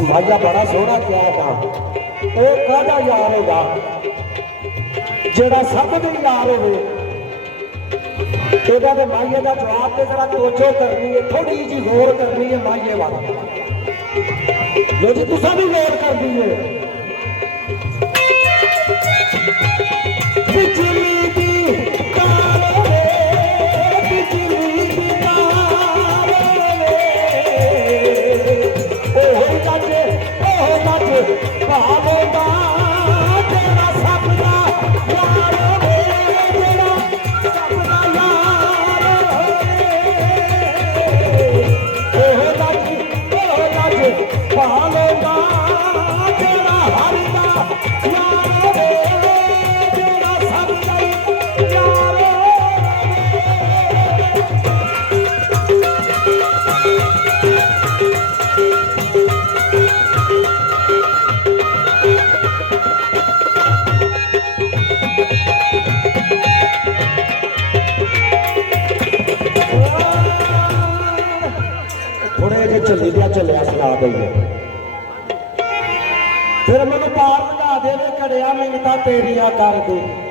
माया बड़ा सोहना क्या था कहदा यार होगा जेड़ा सब दे यार हो माइए का जवाब तो जरा तोजो करनी है, थोड़ी जी गौर करनी है माइए वाला। लो जी तुसा भी गौर करनी है। बिजली दी तार वे, बिजली दी तार वे, ओह नच भावेगा तेरा सबदा यार वे, तेरा सबदा यार भावेगा तेरा हरदा यार वे, तेरा सबदा यार वे। थोड़े जे झल्ली दिया झलिया सुना दईए फिर मैनू पार लगा दे घड़िया मिन्नतां तेरिया कर दे।